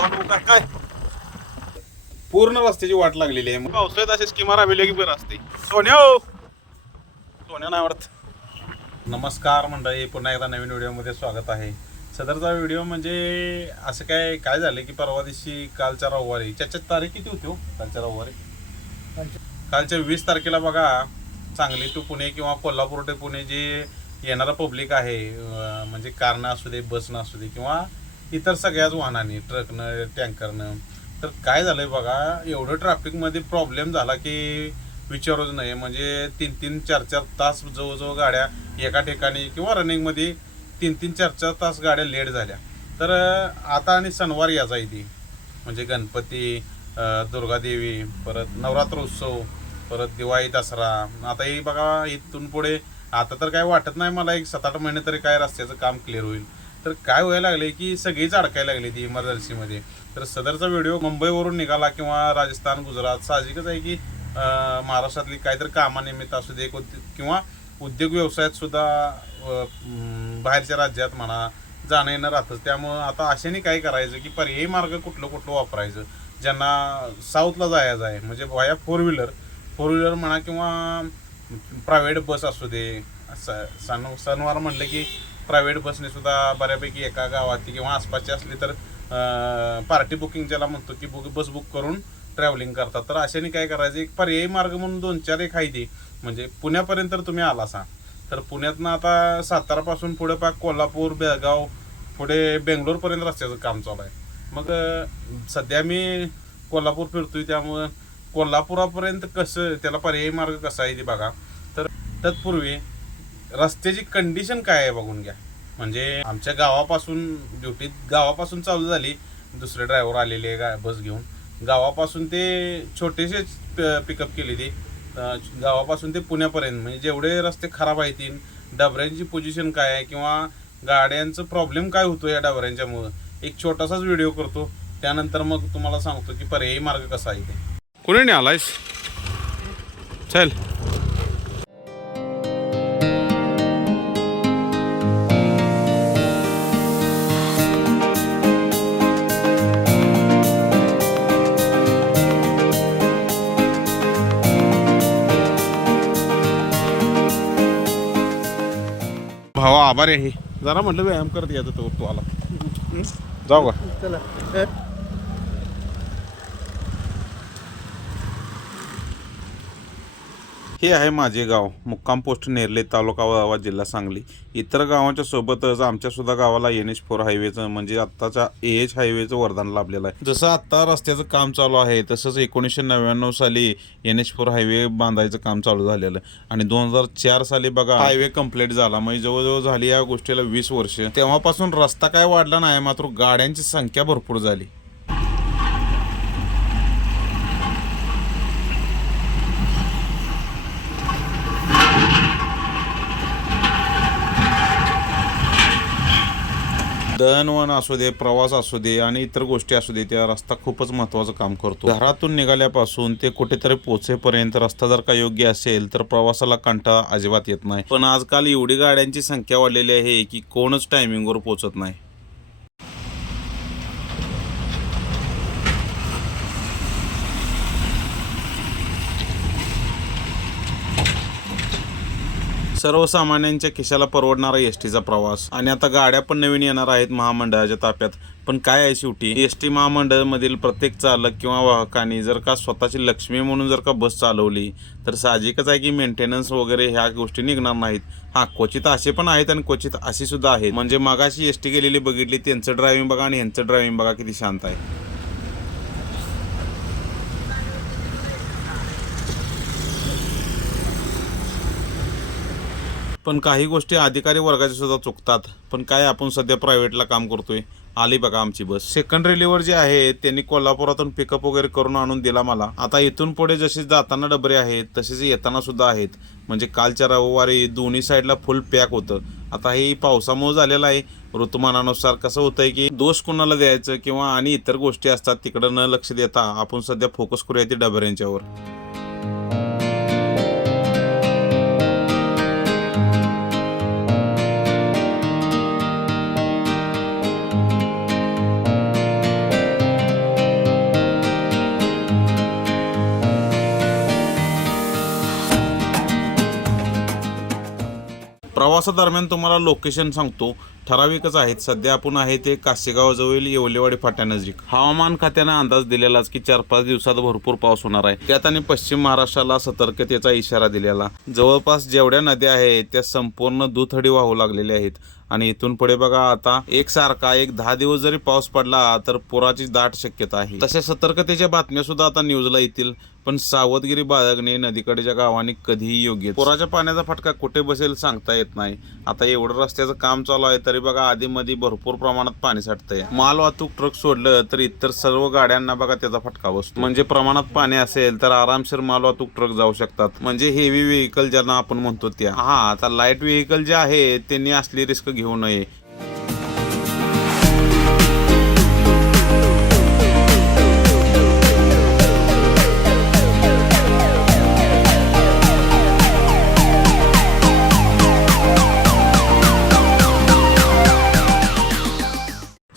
भावानं काय काय? पूर्ण रस्त्याची वाट लागलेली आहे. मग पावसाळ्यात अशी स्कीमा राबविल्या की बरं असते. सोन्या हो. सोन्या नाही आवडत. नमस्कार मंडळी पुन्हा एकदा नवीन व्हिडिओमध्ये स्वागत आहे. सदरचा व्हिडिओ म्हणजे असं काय काय झालं की परवा दिवशी कालच्या रविवारी त्याच्यात तारीख किती होती हो? कालच्या रविवारी? कालच्या वीस तारखेला बघा सांगली टू पुणे किंवा कोल्हापूर टू पुणे जे येणारं पब्लिक आहे म्हणजे कारनं असू दे बसनं असू दे किंवा इतर सगळ्याच वाहनांनी ट्रकनं टँकरनं. तर काय झालंय बघा एवढं ट्रॅफिकमध्ये प्रॉब्लेम झाला की विचारूच नाही म्हणजे तीन तीन चार चार तास जवळजवळ गाड्या एका ठिकाणी किंवा रनिंगमध्ये तीन तीन चार चार तास गाड्या लेट झाल्या. तर आता आणि सणवार याचा इथे. म्हणजे गणपती दुर्गादेवी परत नवरात्र उत्सव परत दिवाळी दसरा. आता ही बघा इथून पुढे आता तर काय वाटत नाही मला एक सात आठ महिने तरी काय रस्त्याचं काम क्लिअर होईल. तर काय व्हायला लागले की सगळीच अडकायला लागली ती इमर्जन्सीमध्ये तर सदरचा व्हिडिओ मुंबईवरून निघाला किंवा राजस्थान गुजरात साहजिकच आहे की महाराष्ट्रातली काहीतरी कामानिमित्त असू दे किंवा उद्योग व्यवसायात सुद्धा बाहेरच्या राज्यात म्हणा जाणं येणं राहतंच. त्यामुळं आता अशाने काय करायचं की पर्यायी मार्ग कुठलं कुठलं वापरायचं ज्यांना साऊथला जायचं आहे. म्हणजे वाया फोर व्हीलर फोर व्हीलर म्हणा किंवा प्रायव्हेट बस असू दे स- सण सणवार म्हणलं की प्रायव्हेट बसने सुद्धा बऱ्यापैकी एका गावात किंवा आसपासची असली तर पार्टी बुकिंग ज्याला म्हणतो की बुक बस बुक करून ट्रॅव्हलिंग करतात. तर अशाने काय करायचं एक पर्यायी मार्ग म्हणून दोन चार एक आहे ते. म्हणजे पुण्यापर्यंत तर तुम्ही आला असा तर पुण्यातनं आता सातारापासून पुढे पाक कोल्हापूर बेळगाव पुढे बेंगलोरपर्यंत रस्त्याचं काम चालू आहे. मग सध्या मी कोल्हापूर फिरतोय त्यामुळं कोल्हापुरापर्यंत कसं त्याला पर्यायी मार्ग कसा आहे ते बघा. तर तत्पूर्वी रस्त्याची कंडिशन काय आहे बघून घ्या. म्हणजे आमच्या गावापासून ड्युटी गावापासून चालू झाली. दुसरे ड्रायव्हर आलेले गा बस घेऊन. गावापासून ते छोटेसे पिकअप केले ते. गावापासून ते पुण्यापर्यंत. म्हणजे जेवढे रस्ते खराब आहेत डबऱ्यांची पोझिशन काय आहे किंवा गाड्यांचं प्रॉब्लेम काय होतो या डबऱ्यांच्यामुळं? एक छोटासाच व्हिडिओ करतो. त्यानंतर मग तुम्हाला सांगतो की पर्यायी मार्ग कसा आहे ते. कोणी आलायस? चल. भावा आभार आहे. जरा म्हटलं व्यायाम करत यायचं तो आला. जाऊ का? हे आहे माझे गाव. मुक्काम पोस्ट नेरले तालुका वावा जिल्हा सांगली. इतर गावांच्या सोबतच आमच्यासुद्धा गावाला एन एच फोर हायवेचं म्हणजे आत्ताच्या ए एच हायवेचं वरदान लाभलेलं आहे. जसं आत्ता रस्त्याचं काम चालू आहे तसंच एकोणीसशे नव्याण्णव साली एन एच फोर हायवे बांधायचं काम चालू झालेलं आणि दोन हजार चार साली बघा हायवे कंप्लीट झाला. म्हणजे जवळजवळ झाली या गोष्टीला वीस वर्ष. तेव्हापासून रस्ता काय वाढला नाही मात्र गाड्यांची संख्या भरपूर झाली. दळणवळण असू दे प्रवास असू दे आणि इतर गोष्टी असू दे त्या रस्ता खूपच महत्वाचं काम करतो. घरातून निघाल्यापासून ते कुठेतरी पोहोचेपर्यंत रस्ता जर का योग्य असेल तर प्रवासाला कंटाळा अजिबात येत नाही. पण आजकाल एवढी गाड्यांची संख्या वाढलेली आहे की कोणच टायमिंगवर पोहोचत नाही. सर्वसामान्यांच्या खिशाला परवडणारा एस टीचा प्रवास. आणि आता गाड्या पण नवीन येणार आहेत महामंडळाच्या ताफ्यात. पण काय आहे शेवटी? एस टी महामंडळमधील प्रत्येक चालक किंवा वाहकाने जर का स्वतःची लक्ष्मी म्हणून जर का बस चालवली तर साहजिकच आहे की मेंटेनन्स वगैरे ह्या गोष्टी निघणार नाहीत. हा क्वचित असे पण आहेत आणि क्वचित असे सुद्धा आहेत. म्हणजे मगाशी एस टी गेलेली बघितली त्यांचं ड्रायव्हिंग बघा आणि यांचं ड्रायव्हिंग बघा किती शांत आहे. पण काही गोष्टी अधिकारी वर्गाच्या सुद्धा चुकतात. पण काय आपण सध्या प्रायव्हेटला काम करतोय? आली बघा आमची बस. सेकंड रेलीवर जे आहे त्यांनी कोल्हापुरातून पिकअप वगैरे करून आणून दिला मला. आता इथून पुढे जसे जाताना डबरे आहेत तसेच येताना सुद्धा आहेत. म्हणजे कालच्या रविवारी दोन्ही साईडला फुल पॅक होतं. आता हे पावसामुळे झालेलं आहे. ऋतुमानानुसार कसं होतंय की दोष कोणाला द्यायचं किंवा आणि इतर गोष्टी असतात तिकडं न लक्ष देता आपण सध्या फोकस करूया ते डबऱ्यांच्यावर. प्रवासादरम्यान तुम्हाला लोकेशन सांगतो. ठराविकच आहेत. सध्या आपण आहे ते कासेगावाजवळील येवलेवाडी फाट्यानजीक हवामान खात्यानं अंदाज दिलेलाच की चार पाच दिवसात भरपूर पाऊस होणार आहे. त्यात आणि पश्चिम महाराष्ट्राला सतर्कतेचा इशारा दिलेला. जवळपास जेवढ्या नद्या आहेत त्या संपूर्ण दुथडी वाहू लागलेल्या आहेत. आणि इथून पुढे बघा आता एकसारखा एक दहा दिवस जरी पाऊस पडला तर पुराची दाट शक्यता आहे. तशा सतर्कतेच्या बातम्या सुद्धा आता न्यूजला येतील. पण सावधगिरी बाळगणे नदीकडेच्या गावांनी कधीही योग्य. पुराच्या पाण्याचा फटका कुठे बसेल सांगता येत नाही. आता एवढं रस्त्याचं काम चालू आहे तरी बघा आधी मध्ये भरपूर प्रमाणात पाणी साठतंय. माल वाहतूक ट्रक सोडलं तर इतर सर्व गाड्यांना बघा त्याचा फटका बसतो. म्हणजे प्रमाणात पाणी असेल तर आरामशीर माल वाहतूक ट्रक जाऊ शकतात. म्हणजे हेवी व्हेकल ज्यांना आपण म्हणतो त्या. हा आता लाइट व्हेकल जे आहे त्यांनी असली रिस्क घेऊ नये.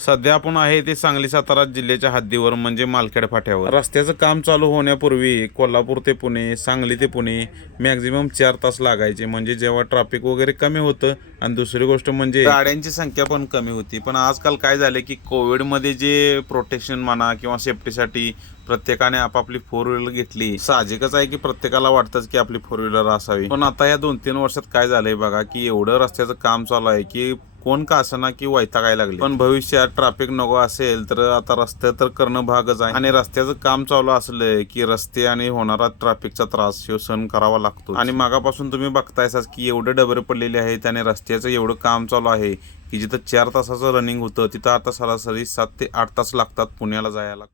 सध्या आपण आहे ते सांगली सातारा जिल्ह्याच्या हद्दीवर म्हणजे मालखेड फाट्यावर. रस्त्याचं काम चालू होण्यापूर्वी कोल्हापूर ते पुणे सांगली ते पुणे मॅक्झिमम चार तास लागायचे. म्हणजे जेव्हा ट्रॅफिक वगैरे कमी होतं आणि दुसरी गोष्ट म्हणजे गाड्यांची संख्या पण कमी होती. पण आजकाल काय झालं की कोविडमध्ये जे प्रोटेक्शन म्हणा किंवा सेफ्टीसाठी प्रत्येकाने आपापली फोर व्हीलर घेतली. साहजिकच आहे की प्रत्येकाला वाटतंच की आपली फोर व्हीलर असावी. पण आता या दोन तीन वर्षात काय झालंय बघा की एवढं रस्त्याचं काम चालू आहे की कोण का असना की वैतागायला लागले. पण भविष्यात ट्रॅफिक नको असेल तर आता रस्ते तर करणं भागच आहे. आणि रस्त्याचं काम चालू असलं की रस्ते आणि होणारा ट्रॅफिकचा त्रास हे सहन करावा लागतो आणि मागापासून तुम्ही बघतायसाच की एवढे डबरे पडलेले आहेत आणि रस्त्याचं एवढं काम चालू आहे की जिथं चार तासाचं रनिंग होतं तिथं आता सरासरी सात ते आठ तास लागतात पुण्याला जायला.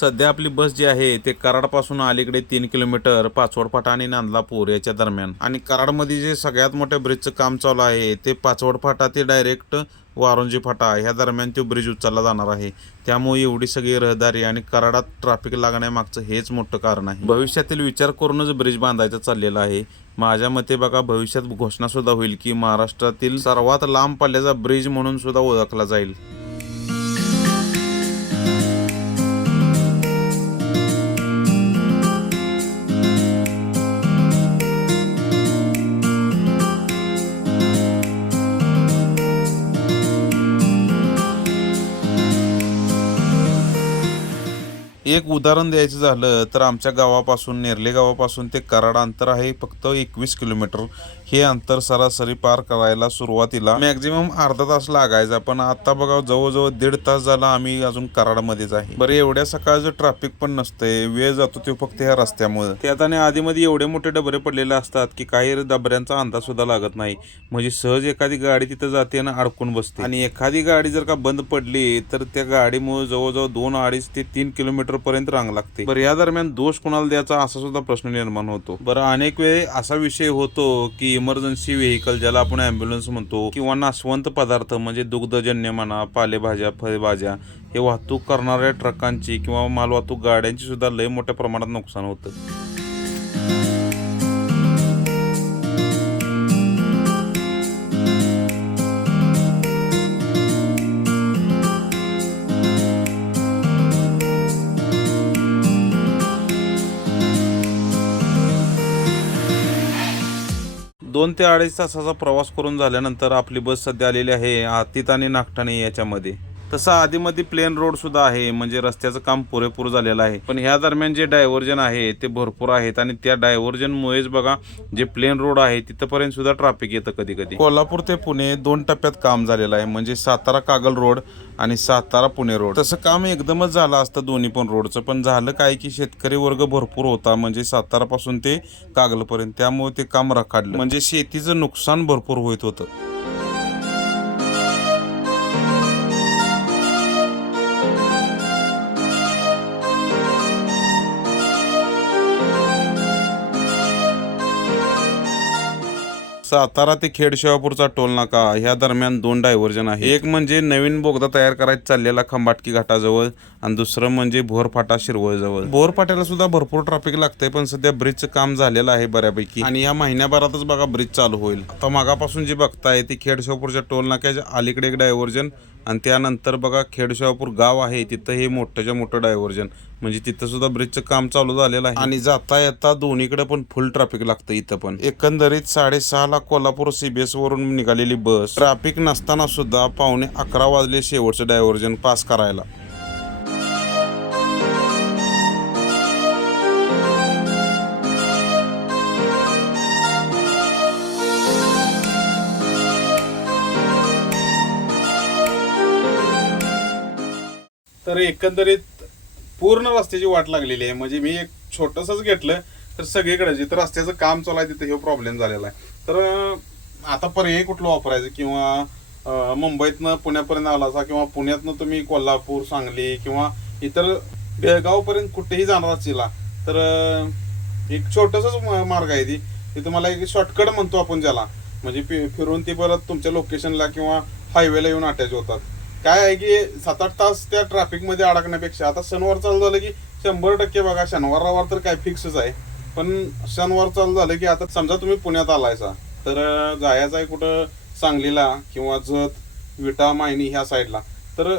सध्या आपली बस जी आहे ते कराडपासून अलीकडे तीन किलोमीटर पाचवडफाटा आणि नांदलापूर याच्या दरम्यान. आणि कराडमध्ये जे सगळ्यात मोठ्या ब्रिजचं काम चालू आहे ते पाचवडफाटा ते डायरेक्ट वारुंजी फाटा ह्या दरम्यान तो ब्रिज उचलला जाणार आहे. त्यामुळे एवढी सगळी रहदारी आणि कराडात ट्रॅफिक लागण्यामागचं हेच मोठं कारण आहे. भविष्यातील विचार करूनच ब्रिज बांधायचं चाललेला आहे. माझ्या मते बघा भविष्यात घोषणा सुद्धा होईल की महाराष्ट्रातील सर्वात लांब पल्ल्याचा ब्रिज म्हणून सुद्धा ओळखला जाईल. एक उदाहरण द्यायचं झालं तर आमच्या गावापासून नेरले गावापासून ते कराड अंतर आहे. फक्त एकवीस किलोमीटर हे अंतर सरासरी पार करायला सुरुवातीला मॅक्झिमम अर्धा तास लागायचा पण आता बघा जवळजवळ दीड तास झाला आम्ही अजून कराडमध्येच आहे. बरं एवढ्या सकाळचं ट्रॅफिक पण नसतंय वेळ जातो ते फक्त ह्या रस्त्यामुळे. त्यात आणि आधीमध्ये एवढे मोठे डबरे पडलेले असतात की काही डबऱ्यांचा अंदाज सुद्धा लागत नाही. म्हणजे सहज एखादी गाडी तिथं जाते आणि अडकून बसते. आणि एखादी गाडी जर का बंद पडली तर त्या गाडीमुळे जवळजवळ दोन अडीच ते तीन किलोमीटर पर्यंत रांग लागते. बरं या दरम्यान दोष कोणाला द्यायचा असा सुद्धा प्रश्न निर्माण होतो. बरं अनेक वेळे असा विषय होतो की इमर्जन्सी व्हेकल ज्याला आपण ॲम्ब्युलन्स म्हणतो किंवा नाशवंत पदार्थ म्हणजे दुग्धजन्य म्हणा पालेभाज्या फळभाज्या हे वाहतूक करणाऱ्या ट्रकांची किंवा मालवाहतूक गाड्यांची सुद्धा लय मोठ्या प्रमाणात नुकसान होतं. दोन ते अडीच तासाचा प्रवास करून झाल्यानंतर आपली बस सध्या आलेली आहे हातीत आणि नागठाणे याच्यामध्ये. तसं आधीमध्ये प्लेन रोड सुद्धा आहे. म्हणजे रस्त्याचं काम पुरेपूर झालेलं आहे. पण ह्या दरम्यान जे डायव्हर्जन आहे ते भरपूर आहेत. आणि त्या डायव्हर्जनमुळेच बघा जे प्लेन रोड आहे तिथपर्यंत सुद्धा ट्रॅफिक येतं कधी कधी कोल्हापूर ते पुणे दोन टप्प्यात काम झालेलं आहे. म्हणजे सातारा कागल रोड आणि सातारा पुणे रोड तसं काम एकदमच झालं असतं दोन्ही पण रोडचं पण झालं काय की शेतकरी वर्ग भरपूर होता. म्हणजे सातारा पासून ते कागलपर्यंत. त्यामुळे ते काम रखाडलं. म्हणजे शेतीचं नुकसान भरपूर होत होतं. सातारा ते खेड शिवापूरचा टोल नाका. ह्या दरम्यान दोन डायव्हर्जन आहे एक म्हणजे नवीन बोगदा तयार करायचा चाललेला खंबाटकी घाटाजवळ आणि दुसरं म्हणजे भोरफाटा शिरवळजवळ. भोरफाट्याला सुद्धा भरपूर ट्रॅफिक लागतंय पण सध्या ब्रिजचं काम झालेलं आहे बऱ्यापैकी. आणि या महिन्याभरातच बघा ब्रिज चालू होईल. आता मागापासून जी बघताय ती खेड शिवापूरच्या टोल नाक्याच्या अलीकडे एक डायव्हर्जन आणि त्यानंतर बघा खेडशिवापूर गाव आहे तिथं हे मोठंच्या मोठं डायव्हर्जन. म्हणजे तिथं सुद्धा ब्रिजचं काम चालू झालेलं आहे. आणि जाता येता दोन्हीकडे पण फुल ट्रॅफिक लागतं इथं पण. एकंदरीत साडेसहा ला कोल्हापूर सीबीएस वरून निघालेली बस ट्रॅफिक नसताना सुद्धा पावणे अकरा वाजले शेवटचं डायव्हर्जन पास करायला. तर एकंदरीत पूर्ण रस्त्याची वाट लागलेली आहे. म्हणजे मी एक छोटंसंच घेतलं तर सगळीकडे जिथं रस्त्याचं काम चालू आहे तिथं हे प्रॉब्लेम झालेला आहे. तर आता पर्याय कुठलं वापरायचं? किंवा मुंबईतनं पुण्यापर्यंत आलासा किंवा पुण्यातनं तुम्ही कोल्हापूर सांगली किंवा इतर बेळगावपर्यंत कुठेही जाणार असेल तर एक छोटंसंच म- मार्ग आहे ती. ते तुम्हाला एक शॉर्टकट म्हणतो आपण ज्याला. म्हणजे फि- फिरून ती परत तुमच्या लोकेशनला किंवा हायवेला येऊन अटॅच होतात. काय आहे की सात आठ तास त्या ट्रॅफिकमध्ये अडकण्यापेक्षा आता शनिवार चालू झालं की शंभर टक्के बघा शनिवार रविवार तर काय फिक्सच आहे. पण शनिवार चालू झालं की आता समजा तुम्ही पुण्यात आलायसा तर जायचं आहे कुठं? सांगलीला किंवा जत विटा मायनी ह्या साईडला. तर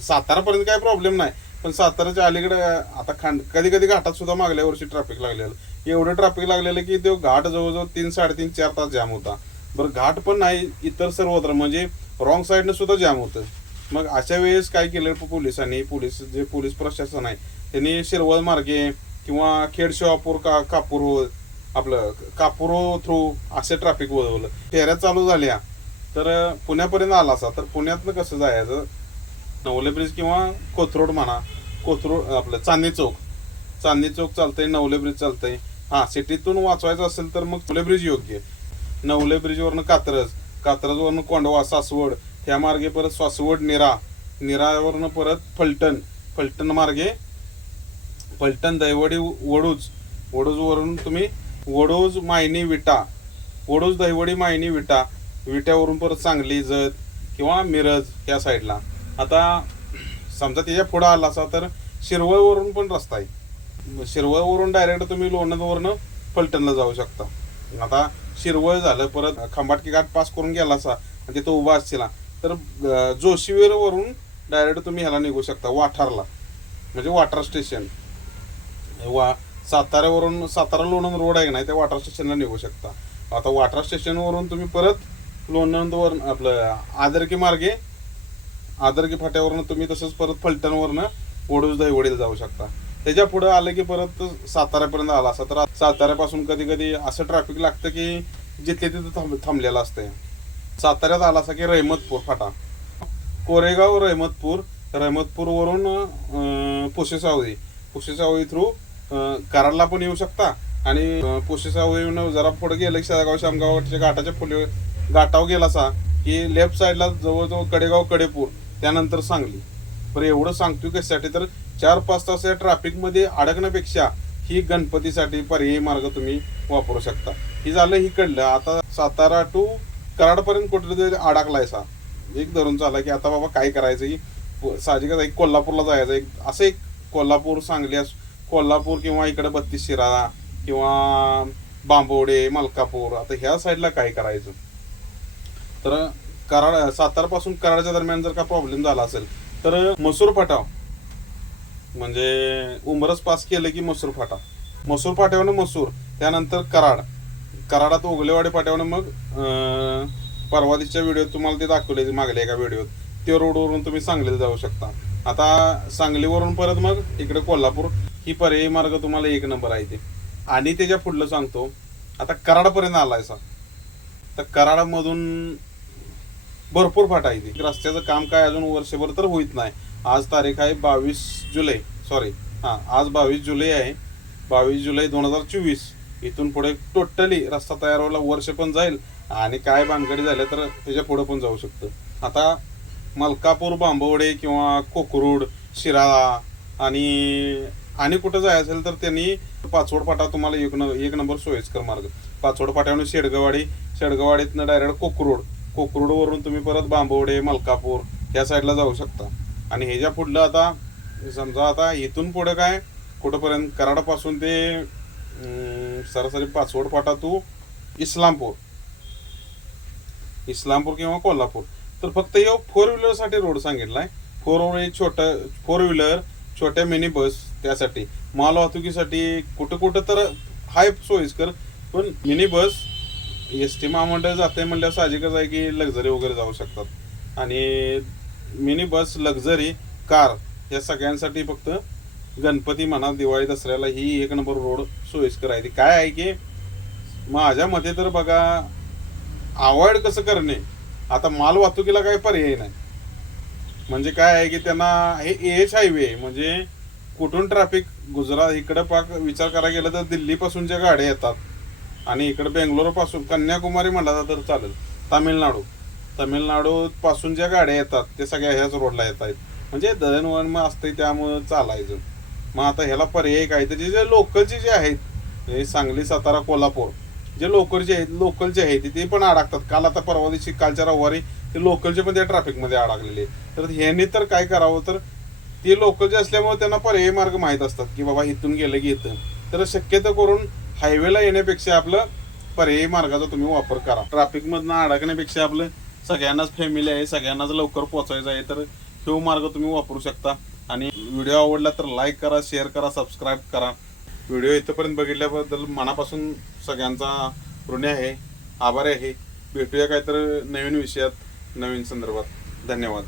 सातारापर्यंत काय प्रॉब्लेम नाही. पण साताराच्या अलीकडे आता खांड कधी कधी घाटात सुद्धा मागल्या वर्षी ट्रॅफिक लागलेलं. एवढं ट्रॅफिक लागलेलं की तो घाट जवळजवळ तीन साडेतीन चार तास जाम होता. बरं घाट पण नाही इतर सर्वत्र. म्हणजे रॉंग साईडनं सुद्धा जाम होतं मग अशा वेळेस काय केलं पोलिसांनी? पोलीस जे पोलीस प्रशासन आहे त्यांनी शिरवळ मार्गे किंवा खेड शिवापूर का कापूर हो- आपलं कापूर हो थ्रू असे ट्रॅफिक वळवलं. फेऱ्या चालू झाल्या. तर पुण्यापर्यंत आला असा. तर पुण्यातनं कसं जायचं? नवले ब्रिज किंवा कोथरूड म्हणा. कोथरूड आपलं चांदणी चौक. चांदणी चौक चालतंय नवले ब्रिज चालतंय. हां सिटीतून वाचवायचं असेल तर मग नवले ब्रिज योग्य नवले ब्रिजवरनं कात्रज. कात्रजवरून कोंडवा सासवड त्या मार्गे परत सासवड निरा. निरावरनं परत फलटण. फलटण मार्गे. फलटण दैवडी वडूज. वडूजवरून तुम्ही वडूज मायनी विटा. वडूज दैवडी मायनी विटा. विट्यावरून परत सांगली जत किंवा मिरज या साईडला. आता समजा त्याच्या पुढं आला असा तर शिरवळवरून पण रस्ता आहे. शिरवळवरून डायरेक्ट तुम्ही लोणंदवरनं फलटणला जाऊ शकता. आता शिरवळ झालं परत खंबाटकी घाट पास करून गेला असा आणि तिथं उभा असतील तर अं, जोशीवीरवरून डायरेक्ट तुम्ही ह्याला निघू शकता वाठारला. म्हणजे वॉटर स्टेशन वा साताऱ्यावरून सातारा लोणंद रोड आहे नाही त्या वॉटर स्टेशनला निघू शकता. आता वॉटर स्टेशनवरून तुम्ही परत लोणंदवर आपलं आदरकी मार्गे आदरकी फाट्यावरनं तुम्ही तसंच परत फलटणवरनं ओडूज दहिवडीला जाऊ शकता. त्याच्या पुढे आलं की परत साताऱ्यापर्यंत आला. असा तर साताऱ्यापासून कधी कधी असं ट्रॅफिक लागतं की जिथे तिथं थांब थांबलेलं असतंय. साताऱ्यात आला असा की रहमतपूर फाटा. कोरेगाव रहमतपूर. रहमतपूरवरून अं, पुशेसावळी पुशेसावळी थ्रू कराडला पण येऊ शकता आणि अं, जरा पुढे गेलं की शेळगाव शामगावच्या घाटाच्या फुले घाटावर गेला असा की लेफ्ट साईडला जवळजवळ कडेगाव कडेपूर त्यानंतर सांगली. बरं एवढं सांगतोय कशासाठी तर चार पाच तास या ट्रॅफिकमध्ये अडकण्यापेक्षा ही गणपतीसाठी पर्यायी मार्ग तुम्ही वापरू शकता. ही झालं ही कडलं आता सातारा टू कराडपर्यंत कुठेतरी अडकलाय सा. एक धरून चालला की आता बाबा काय करायचं? की साहजिकच एक कोल्हापूरला जायचं. एक असं एक कोल्हापूर सांगली अस- कोल्हापूर किंवा इकडे बत्तीस शिराळा किंवा बांबवडे मलकापूर आता ह्या साईडला काय करायचं? तर कराड सातारापासून कराडच्या दरम्यान जर का प्रॉब्लेम झाला असेल तर मसूर फटाव म्हणजे उमरस पास केलं की मसूर फाटा. मसूर फाट्यावरनं मसूर त्यानंतर कराड. कराडात ओगलेवाडी फाट्यावरनं मग परवादीच्या व्हिडिओत तुम्हाला ते दाखवले मागले एका व्हिडिओत ते. रोडवरून तुम्ही सांगलीला जाऊ शकता. आता सांगलीवरून परत मग इकडे कोल्हापूर ही पर्यायी मार्ग तुम्हाला एक नंबर आहे ते. आणि त्याच्या पुढलं सांगतो आता कराडपर्यंत आलाय सा. तर कराडमधून भरपूर फाटा आहे ते. रस्त्याचं काम काय अजून वर्षभर तर होईत नाही. आज तारीख आहे बावीस जुलै. सॉरी हां आज बावीस जुलै आहे. बावीस जुलै दोन हजार चोवीस. इथून पुढे टोटली रस्ता तयार व्हायला वर्ष पण जाईल आणि काय भानगडी झाल्या तर त्याच्या पुढे पण जाऊ शकतं. आता मलकापूर बांबवडे किंवा कोकरूड शिराळा आणि आणि कुठं जायचं असेल तर त्यांनी पाचवड फाटा तुम्हाला एक न एक नंबर सोयीस्कर मार्ग. पाचवड पाट्यावरून शेडगवाडी शेडगवाडीतनं डायरेक्ट कोकरूड. कोकरूडवरून तुम्ही परत बांबवडे मलकापूर या साईडला जाऊ शकता. आणि ह्याच्या पुढलं आता समजा आता इथून पुढं काय कुठंपर्यंत कराडापासून ते सरासरी पाचवड पाटा तू इस्लामपूर. इस्लामपूर किंवा कोल्हापूर. तर फक्त या फोर व्हीलरसाठी रोड सांगितलाय. फोर व्हीलर छोटं फोर व्हीलर छोट्या मिनी बस त्यासाठी. माल वाहतुकीसाठी कुठं कुठं तर हाय सोयीस्कर पण मिनी बस एस टी महामंडळ जाते म्हणल्यावर साहजिकच आहे की लक्झरी वगैरे जाऊ शकतात. आणि मिनी बस लक्झरी कार या सगळ्यांसाठी फक्त गणपती म्हणा दिवाळी दसऱ्याला ही एक नंबर रोड सोयीस्कर आहे. ती काय आहे की माझ्या मते तर बघा अवॉइड कसं करणे आता माल वाहतुकीला काही पर्याय नाही. म्हणजे काय आहे की त्यांना हे एच हायवे आहे. म्हणजे कुठून ट्रॅफिक गुजरात इकडं पाक विचार करायला गेलं तर दिल्लीपासूनच्या गाड्या येतात. आणि इकडं बेंगलोरपासून कन्याकुमारी म्हणला तर चालेल. तामिळनाडू. तमिळनाडूपासून ज्या गाड्या येतात ते सगळ्या ह्याच रोडला येत आहेत. म्हणजे दळणवळण मग असते त्यामुळं चालायचं. मग आता ह्याला पर्याय काय? तर जे लोकलचे जे आहेत हे सांगली सातारा कोल्हापूर जे लोकलचे आहेत लोकलचे आहेत ते पण अडकतात. काल आता परवा दिवशी कालच्या रविवारी ते लोकलचे पण त्या ट्रॅफिकमध्ये अडकलेले तर ह्याने तर काय करावं? तर ते लोकलचे असल्यामुळे त्यांना पर्यायी मार्ग माहीत असतात की बाबा इथून गेलं की इथं. तर शक्यतो करून हायवेला येण्यापेक्षा आपलं पर्यायी मार्गाचा तुम्ही वापर करा. ट्रॅफिकमधनं अडकण्यापेक्षा आपलं सगळ्यांनाच फॅमिली आहे सगळ्यांनाच लवकर पोहोचायचं आहे तर तो मार्ग तुम्ही वापरू शकता. आणि व्हिडिओ आवडला तर लाईक करा शेअर करा सबस्क्राईब करा. व्हिडिओ इथंपर्यंत बघितल्याबद्दल मनापासून सगळ्यांचा ऋणी आहे आभारी आहे. भेटूया काहीतरी नवीन विषयात नवीन संदर्भात. धन्यवाद.